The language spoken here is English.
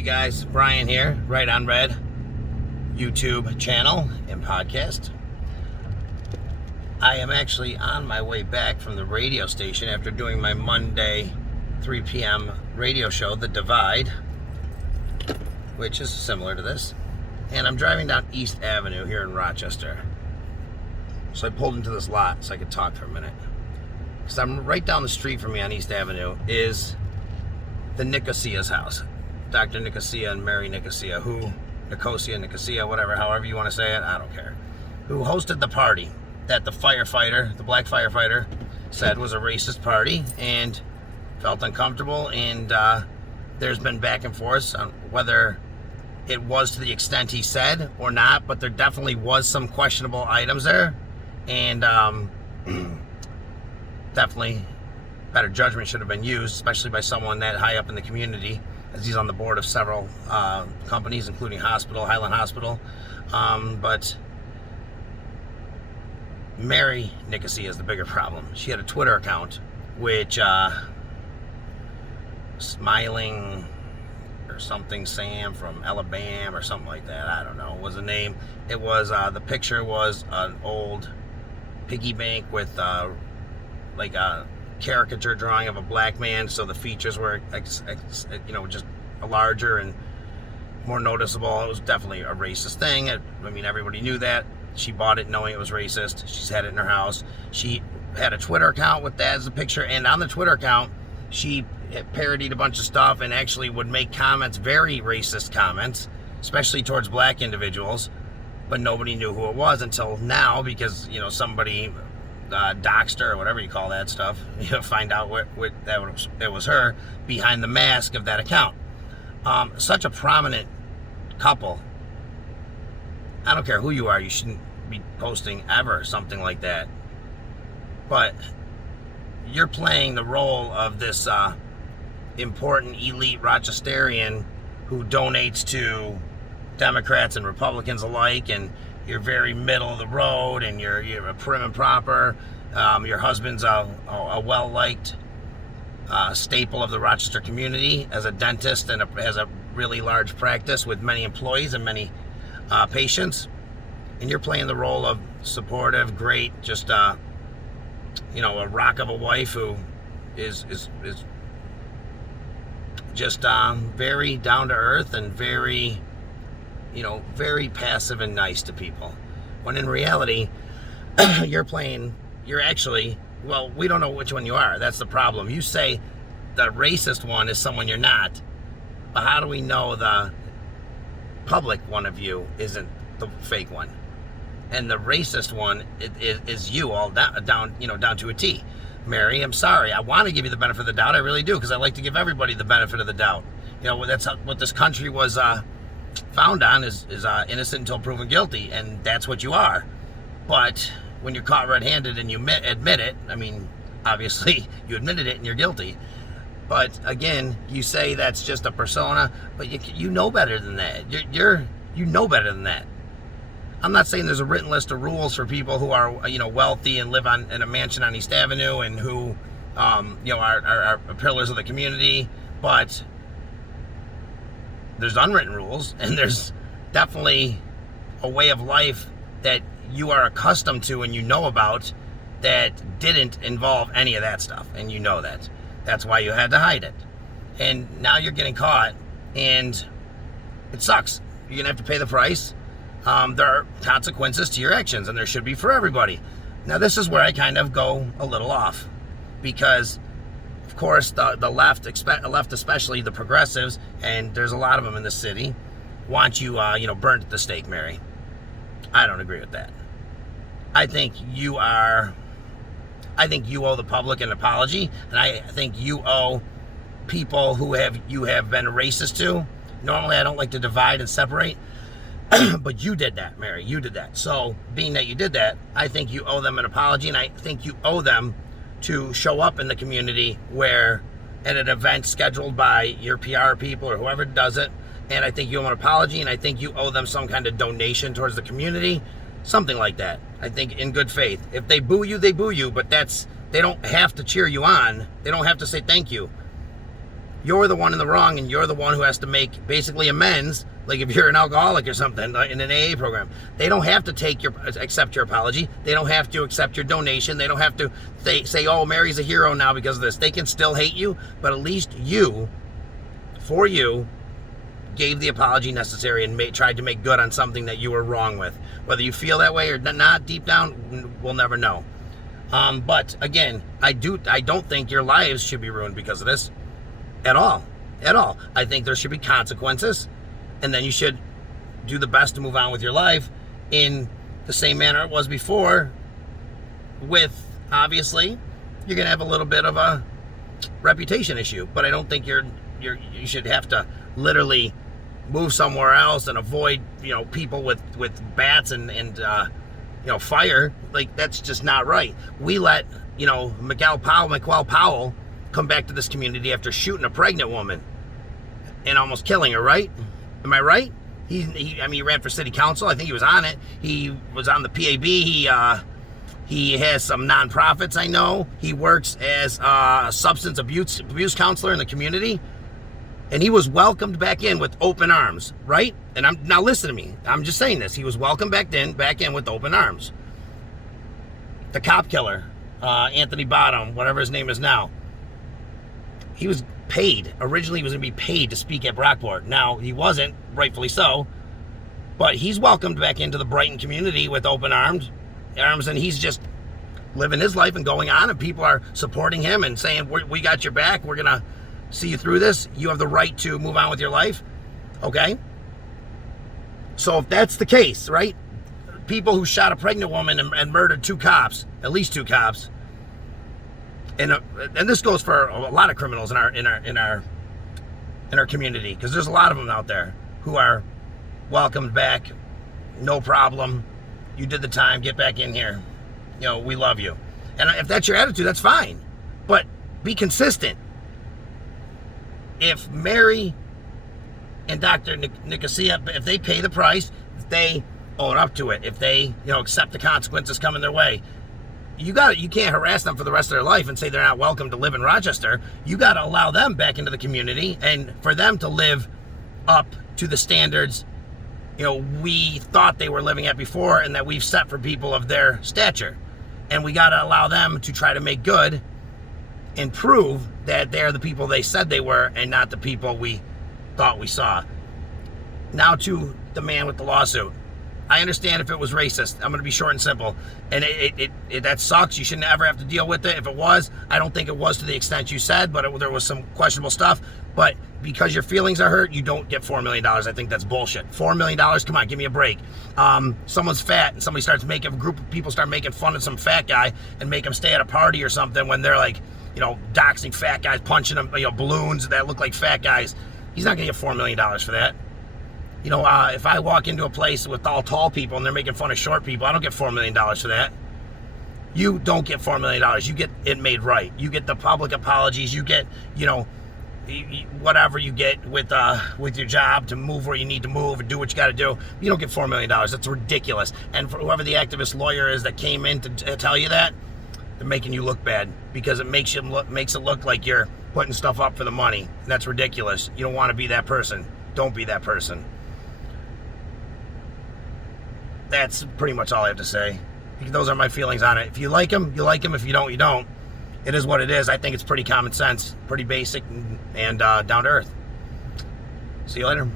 Hey guys, Brian here, Right on Red YouTube channel and podcast. I am actually on my way back from the radio station after doing my Monday 3 p.m. radio show, The Divide, which is similar to this. And I'm driving down East Avenue here in Rochester. So I pulled into this lot so I could talk for a minute. Because I'm right down the street from me on East Avenue is the Nicosia's house. Dr. Nicosia and Mary Nicosia, Nicosia, whatever, however you want to say it, I don't care, who hosted the party that the firefighter, the black firefighter, said was a racist party and felt uncomfortable. And there's been back and forth on whether it was to the extent he said or not, but there definitely was some questionable items there. And definitely better judgment should have been used, especially by someone that high up in the community, as he's on the board of several companies, including Highland Hospital. But Mary Nicosia is the bigger problem. She had a Twitter account, which Smiling or something Sam from Alabama or something like that, I don't know, was the name. It was, the picture was an old piggy bank with like a caricature drawing of a black man, so the features were just larger and more noticeable. It was definitely a racist thing. I mean, everybody knew that. She bought it knowing it was racist. She's had it in her house. She had a Twitter account with that as a picture, and on the Twitter account she parodied a bunch of stuff and actually would make comments, very racist comments, especially towards black individuals, but nobody knew who it was until now, because somebody doxed her or whatever you call that stuff, find out what that was her behind the mask of that account. Such a prominent couple. I don't care who you are, you shouldn't be posting ever something like that. But you're playing the role of this important elite Rochesterian who donates to Democrats and Republicans alike, and you're very middle of the road, and you're a prim and proper. Your husband's a well-liked staple of the Rochester community as a dentist, and has a really large practice with many employees and many patients. And you're playing the role of supportive, great, just a rock of a wife who is just very down to earth and very passive and nice to people. When in reality, you're actually, well, we don't know which one you are. That's the problem. You say the racist one is someone you're not, but how do we know the public one of you isn't the fake one? And the racist one is you all down to a T. Mary, I'm sorry. I want to give you the benefit of the doubt. I really do, because I like to give everybody the benefit of the doubt. That's what this country was found on, is innocent until proven guilty, and that's what you are. But when you're caught red-handed and you admit it, I mean, obviously you admitted it and you're guilty. But again, you say that's just a persona, but you know better than that. You know better than that. I'm not saying there's a written list of rules for people who are wealthy and live in a mansion on East Avenue and who are pillars of the community, but there's unwritten rules, and there's definitely a way of life that you are accustomed to and you know about that didn't involve any of that stuff, and you know that. That's why you had to hide it. And now you're getting caught, and it sucks. You're going to have to pay the price. There are consequences to your actions, and there should be for everybody. Now, this is where I kind of go a little off, because of course the left especially the progressives, and there's a lot of them in the city, want you burnt at the stake, Mary. I don't agree with that. I think you owe the public an apology, and I think you owe people who you have been racist to. Normally I don't like to divide and separate, but you did that, Mary. You did that. So being that you did that, I think you owe them an apology, and I think you owe them to show up in the community where at an event scheduled by your PR people or whoever does it, and I think you owe an apology, and I think you owe them some kind of donation towards the community, something like that. I think in good faith. If they boo you, they boo you, but they don't have to cheer you on. They don't have to say thank you. you're the one in the wrong, and you're the one who has to make basically amends. Like if you're an alcoholic or something in an AA program, they don't have to accept your apology. They don't have to accept your donation. They don't have to say, oh, Mary's a hero now because of this. They can still hate you, but at least you, for you, gave the apology necessary and tried to make good on something that you were wrong with. Whether you feel that way or not, deep down, we'll never know. But again, I don't think your lives should be ruined because of this at all. I think there should be consequences, and then you should do the best to move on with your life in the same manner it was before. With, obviously, you're gonna have a little bit of a reputation issue, but I don't think you should have to literally move somewhere else and avoid, people with bats and fire. Like, that's just not right. We let, McQuell Powell come back to this community after shooting a pregnant woman and almost killing her, right? Am I right? He ran for city council. I think he was on it. He was on the PAB. He has some nonprofits, I know. He works as a substance abuse counselor in the community. And he was welcomed back in with open arms, right? And now listen to me. I'm just saying this. He was welcomed back in with open arms. The cop killer, Anthony Bottom, whatever his name is now, he was paid. Originally, he was going to be paid to speak at Brockport. Now, he wasn't, rightfully so. But he's welcomed back into the Brighton community with open arms, and he's just living his life and going on, and people are supporting him and saying, we got your back. We're going to see you through this. You have the right to move on with your life. Okay? So if that's the case, right? People who shot a pregnant woman and murdered at least two cops, and this goes for a lot of criminals in our community, because there's a lot of them out there who are welcomed back, no problem. You did the time, get back in here. We love you. And if that's your attitude, that's fine. But be consistent. If Mary and Dr. Nicosia, if they pay the price, if they own up to it, if they, accept the consequences coming their way, you can't harass them for the rest of their life and say they're not welcome to live in Rochester. You got to allow them back into the community, and for them to live up to the standards, we thought they were living at before, and that we've set for people of their stature. And we got to allow them to try to make good and prove that they're the people they said they were and not the people we thought we saw. Now to the man with the lawsuit. I understand if it was racist. I'm going to be short and simple. And that sucks. You shouldn't ever have to deal with it. If it was, I don't think it was to the extent you said, but there was some questionable stuff. But because your feelings are hurt, you don't get $4 million. I think that's bullshit. $4 million? Come on, give me a break. Someone's fat and a group of people start making fun of some fat guy and make him stay at a party or something when they're like, doxing fat guys, punching them, balloons that look like fat guys. He's not going to get $4 million for that. If I walk into a place with all tall people and they're making fun of short people, I don't get $4 million for that. You don't get $4 million. You get it made right. You get the public apologies. You get, whatever you get with your job to move where you need to move and do what you got to do. You don't get $4 million. That's ridiculous. And for whoever the activist lawyer is that came in to tell you that, they're making you look bad, because it makes it look like you're putting stuff up for the money. That's ridiculous. You don't want to be that person. Don't be that person. That's pretty much all I have to say. Those are my feelings on it. If you like them, you like them. If you don't, you don't. It is what it is. I think it's pretty common sense, pretty basic, and down to earth. See you later.